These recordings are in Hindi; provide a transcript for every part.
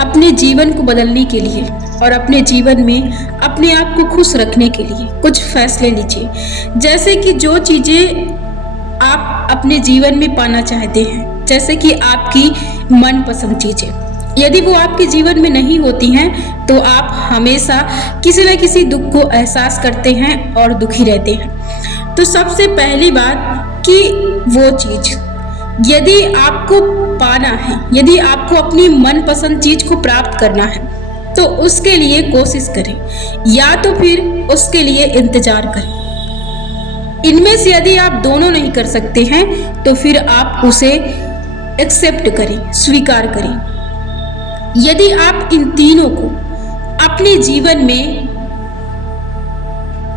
अपने जीवन को बदलने के लिए और अपने जीवन में अपने आप को खुश रखने के लिए कुछ फैसले लीजिए। जैसे कि जो चीजें आप अपने जीवन में पाना चाहते हैं, जैसे कि आपकी मनपसंद चीजें, यदि वो आपके जीवन में नहीं होती हैं तो आप हमेशा किसी न किसी दुख को एहसास करते हैं और दुखी रहते हैं। तो सबसे पहली बात कि वो चीज यदि आपको पाना है, यदि आपको अपनी मनपसंद चीज को प्राप्त करना है तो उसके लिए कोशिश करें या तो फिर उसके लिए इंतजार करें। इनमें से यदि आप दोनों नहीं कर सकते हैं तो फिर आप उसे एक्सेप्ट करें, स्वीकार करें। यदि आप इन तीनों को अपने जीवन में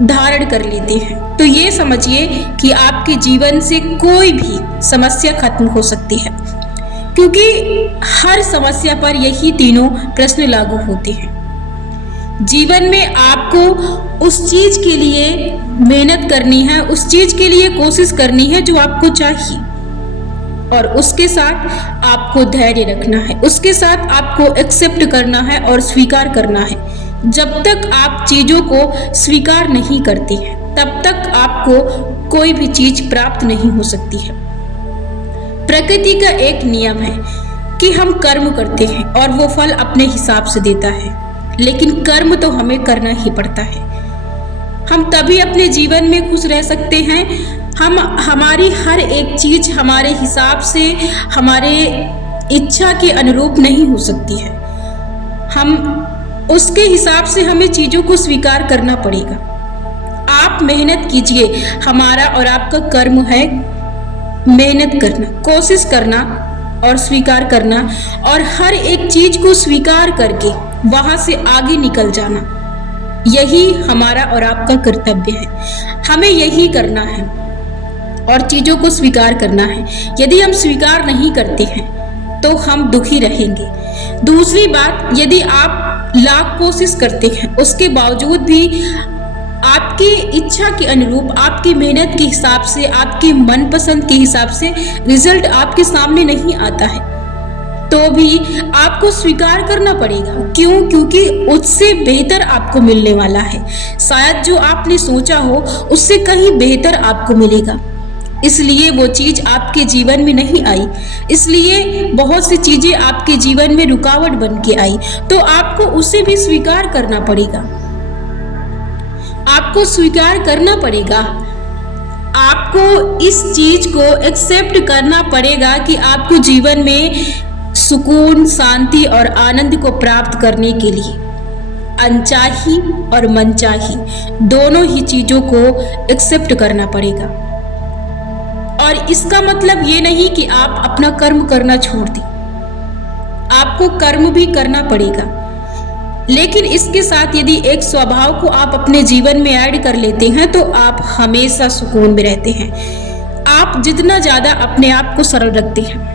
धारण कर लेते हैं तो ये समझिए कि आपके जीवन से कोई भी समस्या खत्म हो सकती है, क्योंकि हर समस्या पर यही तीनों प्रश्न लागू होते हैं। जीवन में आपको उस चीज के लिए मेहनत करनी है, उस चीज के लिए कोशिश करनी है जो आपको चाहिए, और उसके साथ आपको धैर्य रखना है, उसके साथ आपको एक्सेप्ट करना है और स्वीकार करना है। जब तक आप चीजों को स्वीकार नहीं करते हैं तब तक आपको कोई भी चीज प्राप्त नहीं हो सकती है। प्रकृति का एक नियम है कि हम कर्म करते हैं और वो फल अपने हिसाब से देता है, लेकिन कर्म तो हमें करना ही पड़ता है। हम तभी अपने जीवन में खुश रह सकते हैं, हमारी हर एक चीज हमारे हिसाब से, हमारे इच्छा के अनुरूप नहीं हो सकती है। हम उसके हिसाब से हमें चीजों को स्वीकार करना पड़ेगा। आप मेहनत कीजिए, हमारा और आपका कर्म है मेहनत करना, कोशिश करना और स्वीकार करना, और हर एक चीज को स्वीकार करके वहां से आगे निकल जाना। यही हमारा और आपका कर्तव्य है। हमें यही करना है और चीजों को स्वीकार करना है। यदि हम स्वीकार नहीं करते हैं तो हम दुखी रहेंगे। दूसरी बात, यदि आप लाख कोशिश करते हैं उसके बावजूद भी आपकी इच्छा के अनुरूप, आपकी मेहनत के हिसाब से, आपके मनपसंद के हिसाब से रिजल्ट आपके सामने नहीं आता है तो भी आपको स्वीकार करना पड़ेगा। क्यों? क्योंकि उससे बेहतर आपको मिलने वाला है। शायद जो आपने सोचा हो उससे कहीं बेहतर आपको मिलेगा, इसलिए वो चीज आपके जीवन में नहीं आई, इसलिए बहुत सी चीजें आपके जीवन में रुकावट बन के आई, तो आपको उसे भी स्वीकार करना पड़ेगा। आपको स्वीकार करना पड़ेगा, आपको इस चीज को एक्सेप्ट करना पड़ेगा कि आपको जीवन में सुकून, शांति और आनंद को प्राप्त करने के लिए अनचाही और मनचाही दोनों ही चीजों को एक्सेप्ट करना पड़ेगा। और इसका मतलब ये नहीं कि आप अपना कर्म करना छोड़ दें, आपको कर्म भी करना पड़ेगा, लेकिन इसके साथ यदि एक स्वभाव को आप अपने जीवन में ऐड कर लेते हैं तो आप हमेशा सुकून में रहते हैं। आप जितना ज्यादा अपने आप को सरल रखते हैं,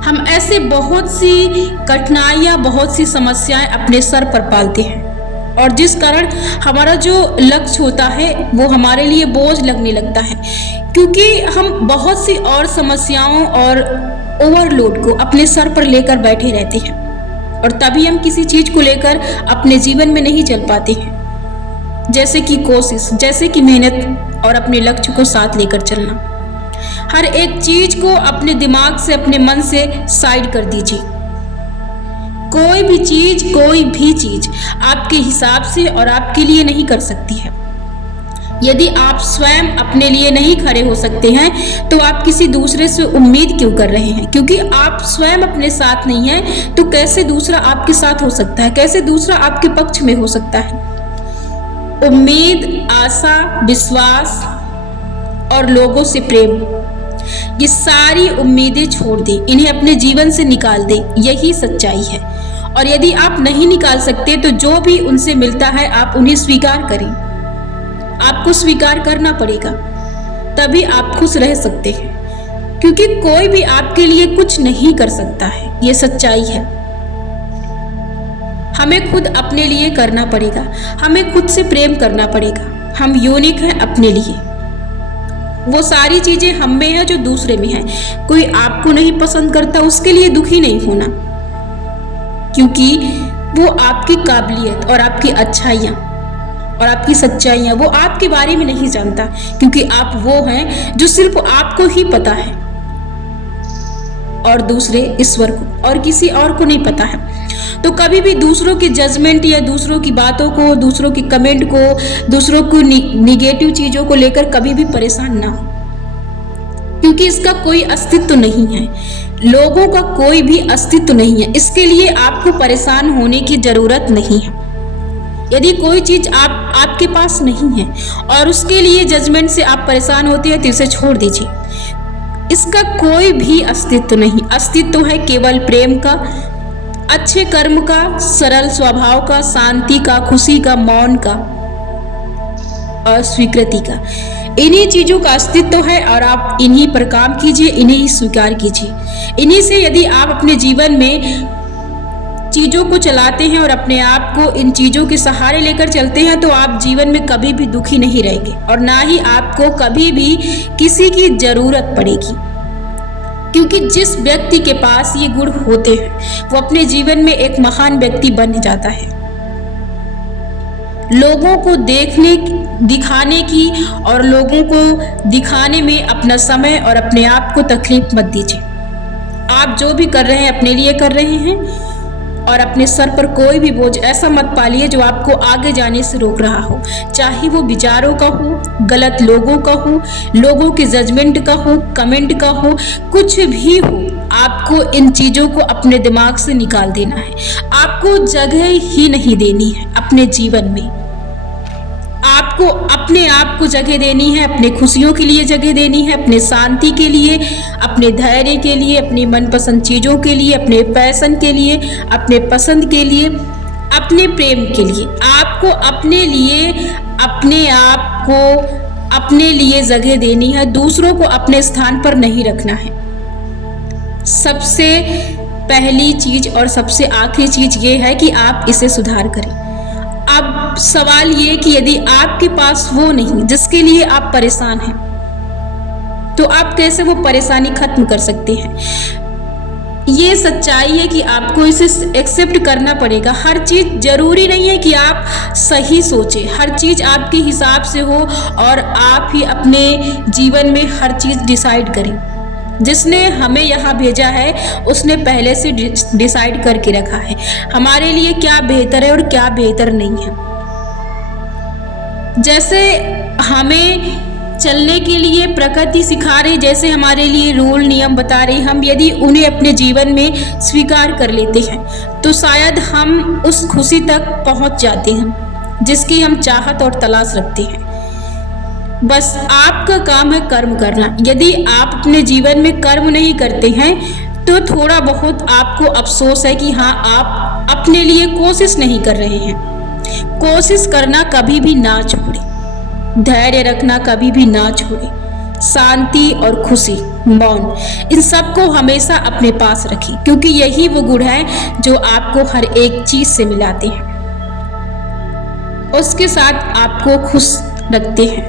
हम ऐसे बहुत सी कठिनाइयां, बहुत सी समस्याएं अपने सर पर पालते हैं, और जिस कारण हमारा जो लक्ष्य होता है वो हमारे लिए बोझ लगने लगता है, क्योंकि हम बहुत सी और समस्याओं और ओवरलोड को अपने सर पर लेकर बैठे रहते हैं, और तभी हम किसी चीज को लेकर अपने जीवन में नहीं चल पाते हैं। जैसे कि कोशिश, जैसे कि मेहनत और अपने लक्ष्य को साथ लेकर चलना। हर एक चीज को अपने दिमाग से, अपने मन से साइड कर दीजिए। कोई भी चीज आपके हिसाब से और आपके लिए नहीं कर सकती है। यदि आप स्वयं अपने लिए नहीं खड़े हो सकते हैं तो आप किसी दूसरे से उम्मीद क्यों कर रहे हैं? क्योंकि आप स्वयं अपने साथ नहीं हैं तो कैसे दूसरा आपके साथ हो सकता है, कैसे दूसरा आपके पक्ष में हो सकता है? उम्मीद, आशा, विश्वास और लोगों से प्रेम, ये सारी उम्मीदें छोड़ दें, इन्हें अपने जीवन से निकाल दें। यही सच्चाई है। और यदि आप नहीं निकाल सकते तो जो भी उनसे मिलता है आप उन्हें स्वीकार करें। आपको स्वीकार करना पड़ेगा, तभी आप खुश रह सकते हैं, क्योंकि कोई भी आपके लिए कुछ नहीं कर सकता है। ये सच्चाई है। हमें खुद अपने लिए करना पड़ेगा, हमें खुद से प्रेम करना पड़ेगा। हम यूनिक हैं अपने लिए। वो सारी चीजें हम में है जो दूसरे में है। कोई आपको नहीं पसंद करता, उसके लिए दुखी नहीं होना। क्योंकि वो आपकी काबिलियत और आपकी अच्छाइयाँ और आपकी सच्चाइयाँ वो आपके बारे में नहीं जानता, क्योंकि आप वो हैं जो सिर्फ आपको ही पता है और दूसरे ईश्वर को और किसी और को नहीं पता है। तो कभी भी दूसरों की जजमेंट या दूसरों की बातों को, दूसरों की कमेंट को, दूसरों को निगेटिव चीज़ों को लेकर कभी भी परेशान ना हो, क्योंकि इसका कोई अस्तित्व नहीं है। लोगों का कोई भी अस्तित्व नहीं है, इसके लिए आपको परेशान होने की ज़रूरत नहीं है। यदि कोई चीज़ आपके पास नहीं है और उसके लिए जजमेंट से आप परेशान होते हैं तो इसे छोड़ दीजिए। इसका कोई भी अस्तित्व नहीं। अस्तित्व है केवल प्रेम का, अच्छे कर्म का, सरल स्वभाव का, शांति का, खुशी का, मौन का और स्वीकृति का। इन्हीं चीज़ों का अस्तित्व है और आप इन्हीं पर काम कीजिए, इन्हें ही स्वीकार कीजिए। इन्हीं से यदि आप अपने जीवन में चीज़ों को चलाते हैं और अपने आप को इन चीज़ों के सहारे लेकर चलते हैं तो आप जीवन में कभी भी दुखी नहीं रहेंगे और ना ही आपको कभी भी किसी की ज़रूरत पड़ेगी, क्योंकि जिस व्यक्ति के पास ये गुण होते हैं वो अपने जीवन में एक महान व्यक्ति बन जाता है। लोगों को दिखाने की और लोगों को दिखाने में अपना समय और अपने आप को तकलीफ मत दीजिए। आप जो भी कर रहे हैं अपने लिए कर रहे हैं और अपने सर पर कोई भी बोझ ऐसा मत पालिए जो आपको आगे जाने से रोक रहा हो, चाहे वो विचारों का हो, गलत लोगों का हो, लोगों के जजमेंट का हो, कमेंट का हो, कुछ भी हो। आपको इन चीज़ों को अपने दिमाग से निकाल देना है। आपको जगह ही नहीं देनी है अपने जीवन में। आपको अपने आप को जगह देनी है, अपने खुशियों के लिए जगह देनी है, अपने शांति के लिए, अपने धैर्य के लिए, अपनी मनपसंद चीज़ों के लिए, अपने पैशन के लिए, अपने पसंद के लिए, अपने प्रेम के लिए। आपको अपने लिए, अपने आप को अपने लिए जगह देनी है, दूसरों को अपने स्थान पर नहीं रखना है। सबसे पहली चीज़ और सबसे आखिरी चीज़ ये है कि आप इसे सुधार करें। अब सवाल ये कि यदि आपके पास वो नहीं जिसके लिए आप परेशान हैं, तो आप कैसे वो परेशानी खत्म कर सकते हैं? ये सच्चाई है कि आपको इसे एक्सेप्ट करना पड़ेगा। हर चीज़ जरूरी नहीं है कि आप सही सोचें, हर चीज़ आपके हिसाब से हो और आप ही अपने जीवन में हर चीज़ डिसाइड करें। जिसने हमें यहाँ भेजा है उसने पहले से डिसाइड करके रखा है हमारे लिए क्या बेहतर है और क्या बेहतर नहीं है। जैसे हमें चलने के लिए प्रकृति सिखा रही, जैसे हमारे लिए रूल नियम बता रही, हम यदि उन्हें अपने जीवन में स्वीकार कर लेते हैं तो शायद हम उस खुशी तक पहुँच जाते हैं जिसकी हम चाहत और तलाश रखते हैं। बस आपका काम है कर्म करना। यदि आप अपने जीवन में कर्म नहीं करते हैं तो थोड़ा बहुत आपको अफसोस है कि हाँ, आप अपने लिए कोशिश नहीं कर रहे हैं। कोशिश करना कभी भी ना छोड़े, धैर्य रखना कभी भी ना छोड़े, शांति और खुशी, मौन, इन सब को हमेशा अपने पास रखें, क्योंकि यही वो गुण है जो आपको हर एक चीज़ से मिलाते हैं, उसके साथ आपको खुश रखते हैं,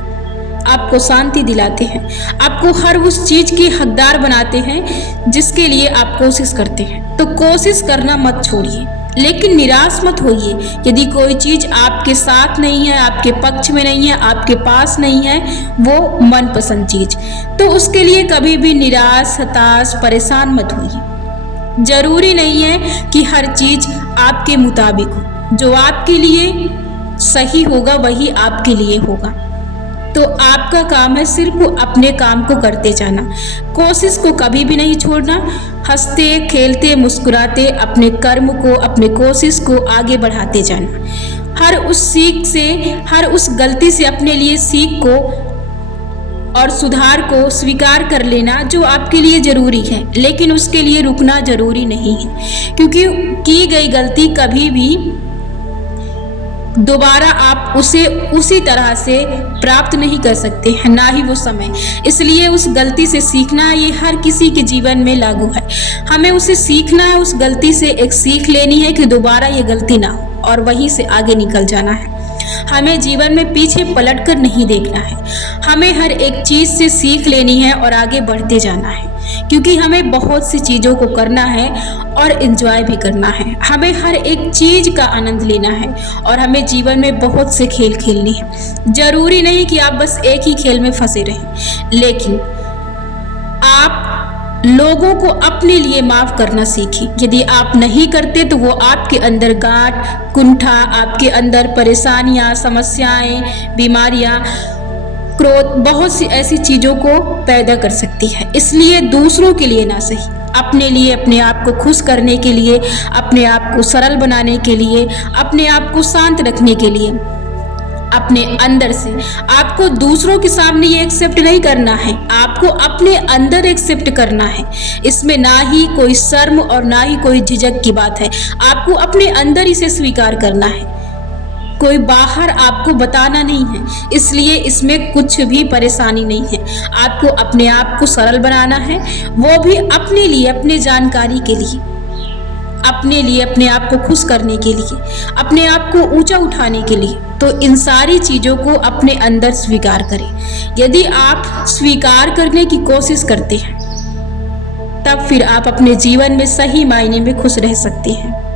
आपको शांति दिलाते हैं, आपको हर उस चीज़ के हकदार बनाते हैं जिसके लिए आप कोशिश करते हैं। तो कोशिश करना मत छोड़िए, लेकिन निराश मत होइए। यदि कोई चीज़ आपके साथ नहीं है, आपके पक्ष में नहीं है, आपके पास नहीं है वो मनपसंद चीज़, तो उसके लिए कभी भी निराश, हताश, परेशान मत होइए। ज़रूरी नहीं है कि हर चीज़ आपके मुताबिक हो। जो आपके लिए सही होगा वही आपके लिए होगा। तो आपका काम है सिर्फ अपने काम को करते जाना, कोशिश को कभी भी नहीं छोड़ना। हंसते खेलते मुस्कुराते अपने कर्म को, अपने कोशिश को आगे बढ़ाते जाना। हर उस सीख से, हर उस गलती से अपने लिए सीख को और सुधार को स्वीकार कर लेना जो आपके लिए ज़रूरी है, लेकिन उसके लिए रुकना ज़रूरी नहीं है, क्योंकि की गई गलती कभी भी दोबारा आप उसे उसी तरह से प्राप्त नहीं कर सकते हैं, ना ही वो समय। इसलिए उस गलती से सीखना ये हर किसी के जीवन में लागू है। हमें उसे सीखना है, उस गलती से एक सीख लेनी है कि दोबारा ये गलती ना हो और वहीं से आगे निकल जाना है। हमें जीवन में पीछे पलट कर नहीं देखना है, हमें हर एक चीज़ से सीख लेनी है और आगे बढ़ते जाना है। क्योंकि हमें बहुत सी चीज़ों को करना है और एंजॉय भी करना है। हमें हर एक चीज़ का आनंद लेना है और हमें जीवन में बहुत से खेल खेलने हैं। जरूरी नहीं कि आप बस एक ही खेल में फंसे रहें, लेकिन आप लोगों को अपने लिए माफ करना सीखिए। यदि आप नहीं करते तो वो आपके अंदर गांठ, कुंठा, आपके अंदर परेशानियां, समस्याएं, बीमारियां, क्रोध, बहुत सी ऐसी चीज़ों को पैदा कर सकती है। इसलिए दूसरों के लिए ना सही, अपने लिए, अपने आप को खुश करने के लिए, अपने आप को सरल बनाने के लिए, अपने आप को शांत रखने के लिए, अपने अंदर से आपको दूसरों के सामने ये एक्सेप्ट नहीं करना है, आपको अपने अंदर एक्सेप्ट करना है। इसमें ना ही कोई शर्म और ना ही कोई झिझक की बात है, आपको अपने अंदर इसे स्वीकार करना है, कोई बाहर आपको बताना नहीं है। इसलिए इसमें कुछ भी परेशानी नहीं है। आपको अपने आप को सरल बनाना है, वो भी अपने लिए, अपने जानकारी के लिए, अपने लिए, अपने आप को खुश करने के लिए, अपने आप को ऊंचा उठाने के लिए। तो इन सारी चीज़ों को अपने अंदर स्वीकार करें। यदि आप स्वीकार करने की कोशिश करते हैं, तब फिर आप अपने जीवन में सही मायने में खुश रह सकते हैं।